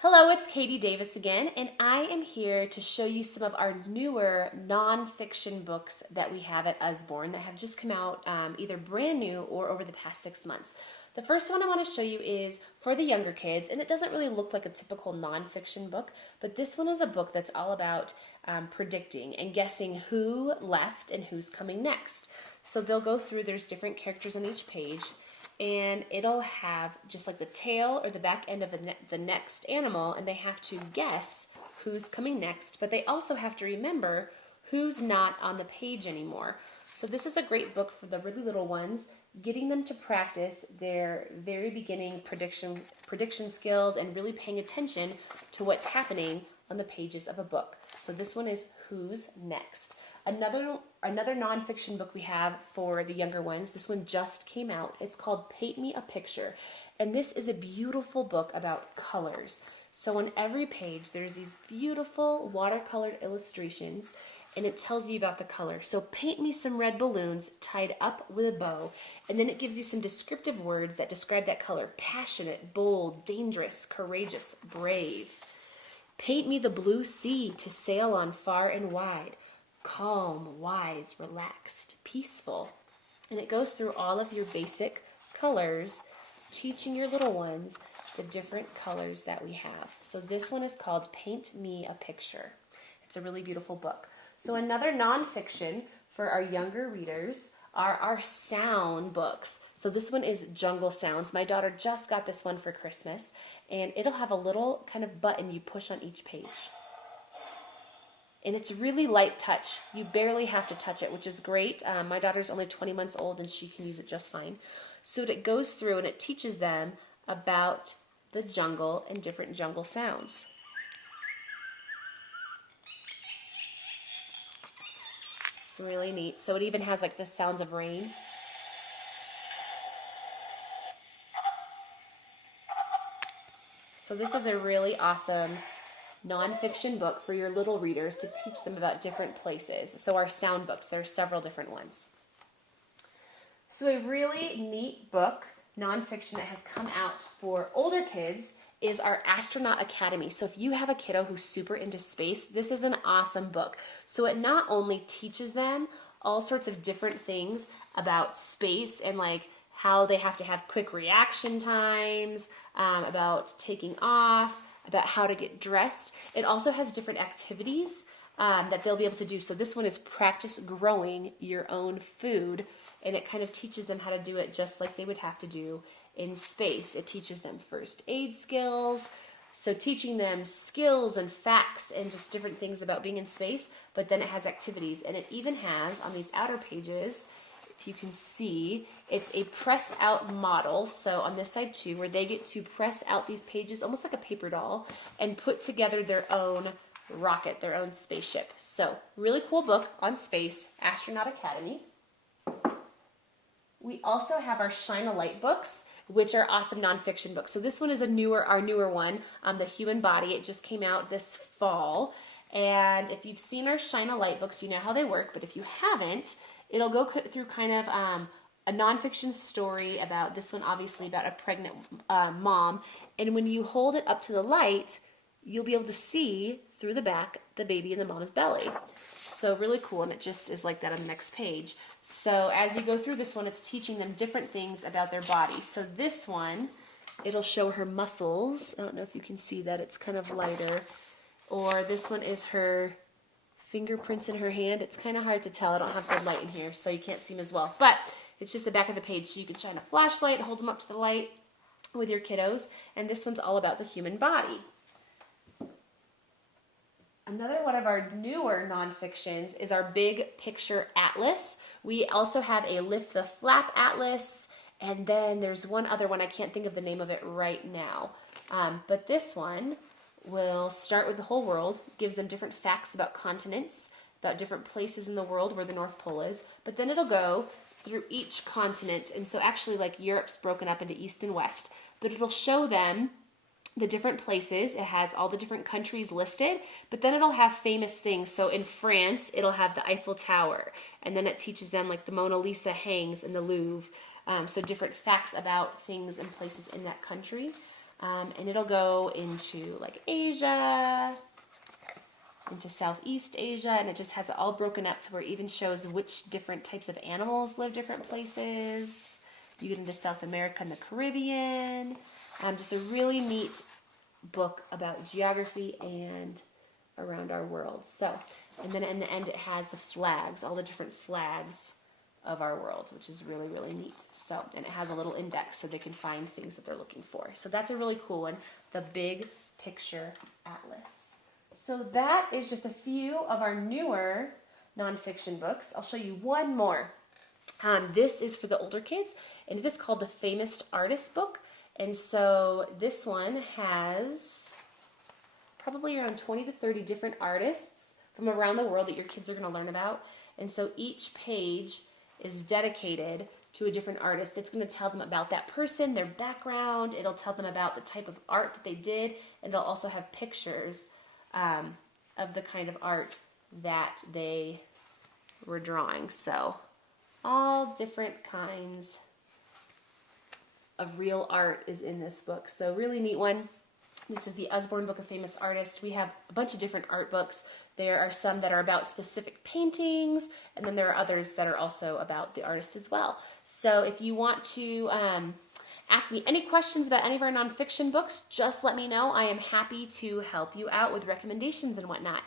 Hello, it's Katie Davis again, and I am here to show you some of our newer nonfiction books that we have at Usborne that have just come out either brand new or over the past 6 months. The first one I want to show you is for the younger kids, and it doesn't really look like a typical nonfiction book, but this one is a book that's all about predicting and guessing who left and who's coming next. So they'll go through, there's different characters on each page, and it'll have just like the tail or the back end of the next animal, and they have to guess who's coming next, but they also have to remember who's not on the page anymore. So this is a great book for the really little ones, getting them to practice their very beginning prediction skills and really paying attention to what's happening on the pages of a book. So this one is Who's Next. Another nonfiction book we have for the younger ones, this one just came out. It's called Paint Me a Picture. And this is a beautiful book about colors. So on every page, there's these beautiful watercolored illustrations, and it tells you about the color. So paint me some red balloons tied up with a bow, and then it gives you some descriptive words that describe that color: passionate, bold, dangerous, courageous, brave. Paint me the blue sea to sail on far and wide. Calm, wise, relaxed, peaceful. And it goes through all of your basic colors, teaching your little ones the different colors that we have. So this one is called Paint Me a Picture. It's a really beautiful book. So another nonfiction for our younger readers are our sound books. So this one is Jungle Sounds. My daughter just got this one for Christmas, and it'll have a little kind of button you push on each page. And it's really light touch. You barely have to touch it, which is great. My daughter's only 20 months old and she can use it just fine. So it goes through and it teaches them about the jungle and different jungle sounds. It's really neat. So it even has like the sounds of rain. So this is a really awesome nonfiction book for your little readers to teach them about different places. So our sound books, there are several different ones. So a really neat book, nonfiction, that has come out for older kids is our Astronaut Academy. So if you have a kiddo who's super into space, this is an awesome book. So it not only teaches them all sorts of different things about space and like how they have to have quick reaction times, about taking off, about how to get dressed. It also has different activities that they'll be able to do. So this one is practice growing your own food, and it kind of teaches them how to do it just like they would have to do in space. It teaches them first aid skills, so teaching them skills and facts and just different things about being in space, but then it has activities, and it even has on these outer pages, if you can see, it's a press out model. So on this side too, where they get to press out these pages almost like a paper doll and put together their own rocket, their own spaceship. So really cool book on space, Astronaut Academy. We also have our Shine a Light books, which are awesome nonfiction books. So this one is our newer one, The Human Body. It just came out this fall. And if you've seen our Shine a Light books, you know how they work. But if you haven't, it'll go through kind of a nonfiction story about this one, obviously about a pregnant mom. And when you hold it up to the light, you'll be able to see through the back the baby in the mom's belly. So really cool, and it just is like that on the next page. So as you go through this one, it's teaching them different things about their body. So this one, it'll show her muscles. I don't know if you can see that, it's kind of lighter. Or this one is her fingerprints in her hand. It's kind of hard to tell. I don't have good light in here, so you can't see them as well. But it's just the back of the page, so you can shine a flashlight, hold them up to the light with your kiddos. And this one's all about the human body. Another one of our newer nonfictions is our Big Picture Atlas. We also have a Lift the Flap Atlas, and then there's one other one. I can't think of the name of it right now. But this one will start with the whole world, gives them different facts about continents, about different places in the world where the North Pole is, but then it'll go through each continent. And so actually like Europe's broken up into East and West, but it'll show them the different places. It has all the different countries listed, but then it'll have famous things. So in France, it'll have the Eiffel Tower, and then it teaches them like the Mona Lisa hangs in the Louvre. So different facts about things and places in that country. And it'll go into like Asia, into Southeast Asia, and it just has it all broken up to where it even shows which different types of animals live different places. You get into South America and the Caribbean. Just a really neat book about geography and around our world. So, and then in the end it has the flags, all the different flags of our world, which is really, really neat. So, and it has a little index so they can find things that they're looking for. So that's a really cool one, the Big Picture Atlas. So that is just a few of our newer nonfiction books. I'll show you one more. This is for the older kids, and it is called the Famous Artist Book. And so this one has probably around 20 to 30 different artists from around the world that your kids are going to learn about. And so each page is dedicated to a different artist. It's going to tell them about that person, their background. It'll tell them about the type of art that they did, and it'll also have pictures of the kind of art that they were drawing. So all different kinds of real art is in this book. So really neat one. This is the Usborne Book of Famous Artists. We have a bunch of different art books. There are some that are about specific paintings, and then there are others that are also about the artist as well. So if you want to ask me any questions about any of our nonfiction books, just let me know. I am happy to help you out with recommendations and whatnot.